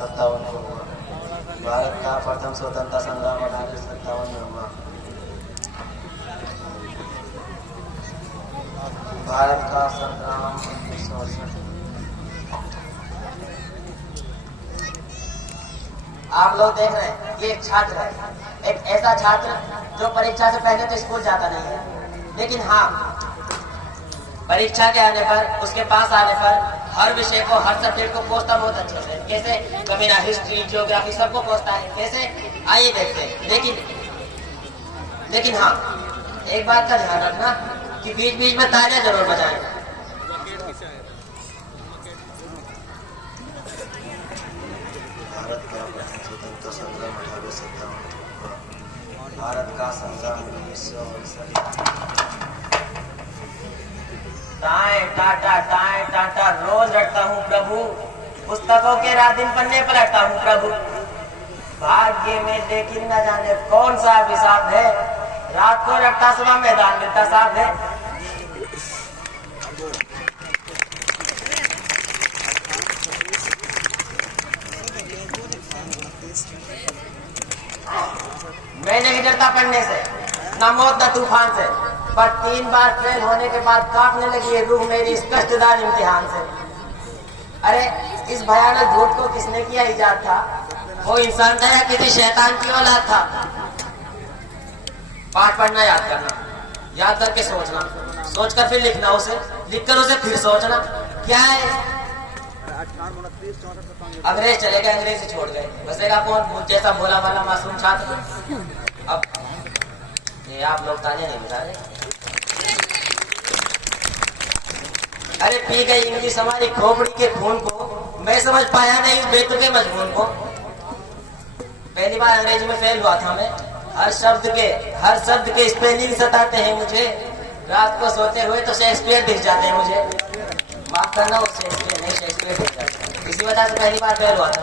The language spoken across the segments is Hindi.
1857 में हुआ। भारत का प्रथम स्वतंत्रता संग्राम 1857 में हुआ। भारत का संग्राम 1968। आप लोग देख रहे हैं, ये एक छात्र है, एक ऐसा छात्र जो परीक्षा से पहले तो स्कूल जाता नहीं है, लेकिन हाँ, परीक्षा के आने पर, उसके पास आने पर हर विषय को, हर सब्जेक्ट को कोसता बहुत अच्छे से। कैसे? कभी ना हिस्ट्री, ज्योग्राफी सबको कोसता है। कैसे? आइए देखते हैं। लेकिन हाँ, एक बात का ध्यान रखना कि बीच बीच में तालियां जरूर बजाएं। भारत का स्वतंत्रता संग्राम 1857। भारत का संग्राम 1968। टाए टाटा रोज रटता हूँ प्रभु, पुस्तकों के रात दिन पन्ने पलटता हूँ प्रभु। भाग्य में लेकिन न जाने कौन सा अभिशाप है, रात को रटता सुबह मैदान मिलता साफ है। मैं नहीं डरता पढ़ने से, न मौत न तूफान से, पर 3 बार फेल होने के बाद कांपने लगी है रूह मेरी इस कष्टदार इम्तिहान से। अरे इस भयानक झूठ को किसने किया इजाद था? वो इंसान था या किसी शैतान की औलाद था? पाठ पढ़ना, याद करना, याद करके सोचना, सोचकर फिर लिखना, उसे लिखकर उसे फिर सोचना। क्या है? अंग्रेज चले गए, अंग्रेज छोड़ गए, बसेगा कौन? मुझ जैसा भोला वाला मासूम छात्र। अब ये आप लोग तालियां नहीं बजा रहे। अरे पी गई इंग्लिश हमारी खोपड़ी के खून को, मैं समझ पाया नहीं उस बेतुके मजमून को। पहली बार अंग्रेजी में फेल हुआ था मैं। हर शब्द के स्पेलिंग सताते हैं मुझे। रात को सोते हुए तो शेक्सपियर दिख जाते हैं मुझे। माफ करना, वो शेक्सपियर नहीं, शेक्सपियर दिख जाते हैं। इसी वजह से पहली बार फेल हुआ था।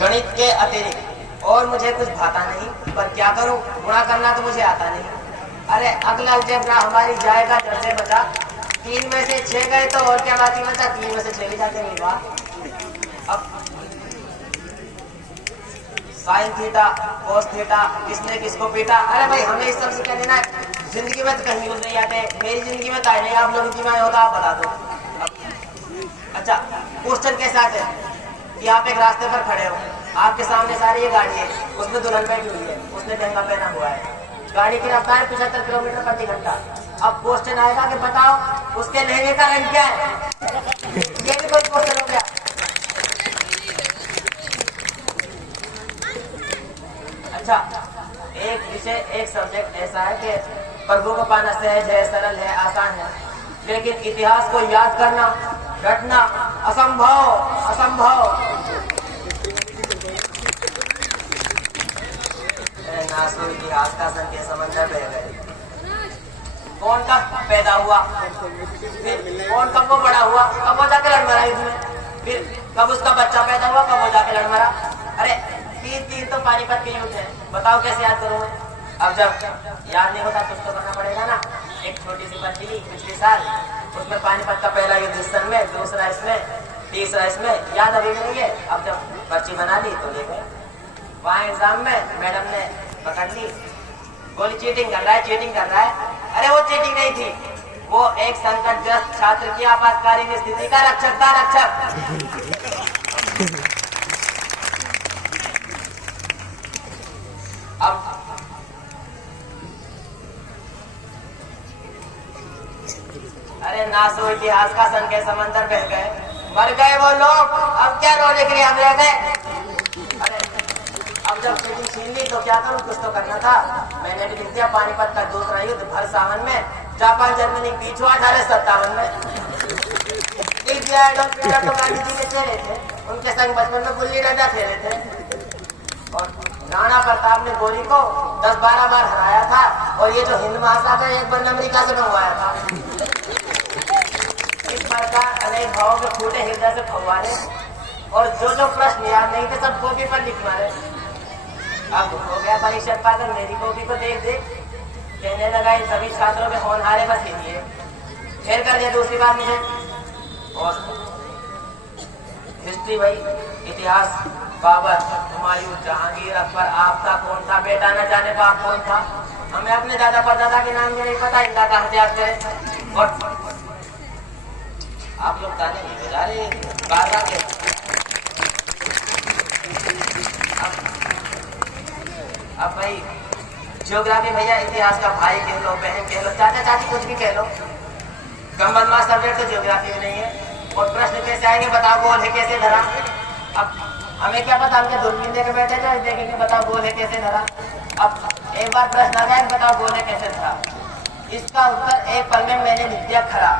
गणित के अतिरिक्त और मुझे कुछ भाता नहीं, पर क्या करूं, गुणा करना तो मुझे आता नहीं। अरे अगला अलजेब्रा हमारी जाएगा जड़ से बचा। 3 में से 6 गए तो और क्या बाकी बचा? 3 में से 6 भी जाते नहीं। अब साइन थीटा, कोस थीटा, किसने किसको पीटा? अरे भाई हमें इस सब से क्या लेना है? जिंदगी में तो कहीं यूज नहीं आते। मेरी जिंदगी में तो आए नहीं, आप लोगों की में होता आप बता दो। अच्छा, क्वेश्चन कैसे आते हैं कि आप एक रास्ते पर खड़े हो, आपके सामने सारी ये गाड़ी है, उसमें दुल्हन बैठी हुई है, उसने लहंगा पहना हुआ है, गाड़ी की रफ्तार 75 किलोमीटर प्रति घंटा। अब क्वेश्चन आएगा कि बताओ उसके लहंगे का रंग क्या है? ये भी कोई क्वेश्चन हो गया। अच्छा, एक विषय, एक सब्जेक्ट ऐसा है कि प्रभु को पाना सहज है, सरल है, आसान है, लेकिन इतिहास को याद करना, रटना असंभव। नासो इतिहास का संख्या समंदर बह गए। कौन कब पैदा हुआ, फिर कौन कब वो बड़ा हुआ, कब वो जाके लड़ मरा युद्ध में, फिर कब उसका बच्चा पैदा हुआ, कब वो जाके लड़ मरा। अरे 3 तो पानीपत के युद्ध है, बताओ कैसे याद करूं मैं? अब जब याद नहीं होता कुछ तो करना पड़ेगा ना। एक छोटी सी पर्ची ली पिछले साल, उसमें पानीपत का पहला युद्ध इस सन में, दूसरा इसमें, तीसरा इसमें, याद अभी नहीं है। अब जब पर्ची बना ली तो ले गए। वहाँ एग्जाम में मैडम ने पकड़ ली, बोली चीटिंग कर रहा है। अरे वो चीटिंग नहीं थी, वो एक संकटग्रस्त छात्र की आपातकालीन स्थिति का रक्षक था, रक्षक। अब अरे नासो इतिहास का सन के समंदर बह गए, मर गए वो लोग, अब क्या रोने के लिए हम रह गए। अरे अब जब चीटिंग छीन ली तो क्या करूं, कुछ तो करना था। मैंने भी लिख दिया पानीपत का दूसरा युद्ध भर सावन में, जापान जर्मनी पीछ हुआ 1857 में। लिख दिया एडोल्फ हिटलर तो गांधी जी के चेहरे थे, उनके संग बचपन में गुल्ली डंडा खेले थे, और राणा प्रताप ने गोली को 10-12 बार हराया था, और ये जो हिंद महासागर एक बार अमेरिका से मंगवाया था। इस प्रकार अनेक भावों के फूटे हृदय से फव्वारे, और जो प्रश्न याद नहीं थे सब कॉपी पर लिख मारे। अब हो गया परीक्षा पागल, मेरी कॉपी को देख कहने लगा इन सभी छात्रों में होनहारे बस लीजिए। फेल कर दिया दूसरी बार मुझे। और हिस्ट्री भाई, इतिहास, बाबर, हुमायूं, जहांगीर, अकबर, आपका कौन था बेटा, न जाने बाप कौन था। हमें अपने दादा परदादा के नाम भी नहीं पता, इनका कहाँ से याद करें। और आप लोग ताने नहीं बजा रहे बारह के। अब भाई ज्योग्राफी भैया, इतिहास का भाई कह लो, बहन कह लो, चाचा चाची कुछ भी कह लो, कम बदमाश सब्जेक्ट तो ज्योग्राफी में नहीं है। और प्रश्न कैसे आएंगे बताओ, गोल है कैसे धरा। अब हमें क्या पता, हमके दूरबीन देके बैठे जाए देखेंगे बताओ गोल है कैसे धरा। अब एक बार प्रश्न आ जाए बताओ गोल है कैसे धरा, इसका उत्तर एक पल में मैंने लिख दिया खरा।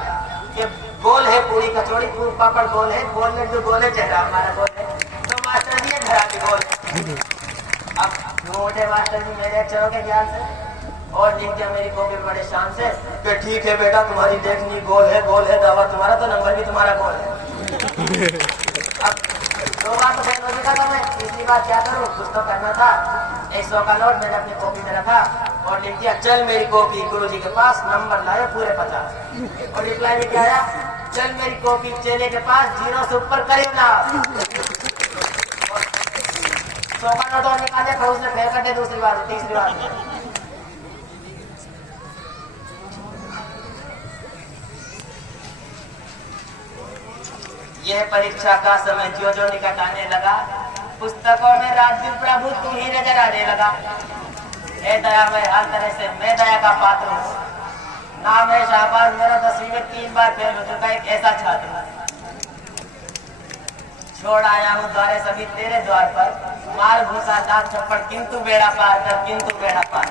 ये गोल है पूरी कचौड़ी, पूरी पापड़ गोल है, गोल में जो गोल है चेहरा हमारा गोल है, तो मास्टर जी धरा भी गोल है। अब मोटे मास्टर जी मेरे अक्षरों के ज्ञान से और लिख दिया मेरी कॉपी बड़े शान से कि ठीक है बेटा तुम्हारी देखनी गोल है दावा तुम्हारा, तो नंबर भी तुम्हारा गोल है। अब 2 बार तो फेल हो चुका था मैं, तीसरी बार क्या करूं, कुछ तो करना था। 100 का नोट मैंने अपनी कॉपी में रखा और लिख दिया चल मेरी कॉपी गुरुजी के पास, नंबर लाए पूरे 50। और रिप्लाई में क्या आया, चल मेरी कॉपी चेले के पास, 0 से ऊपर करीब ना। 100 का नोट और निकाले, फिर उसने फेल कर दिया दूसरी बार, तीसरी बार। यह परीक्षा का समय जो जो निकट आने लगा, पुस्तकों में राज्य प्रभु तू ही नजर आने लगा। हे दया मैं हर तरह से मैं दया का पात्र हूँ। नाम है शाहबाज मेरा, 10वीं में 3 बार फेल हो चुका एक ऐसा छात्र। छोड़ आया हूँ द्वारे सभी तेरे द्वार पर, मार भूसा दांत थप्पड़ किंतु बेड़ा पार कर, किंतु बेड़ा पार।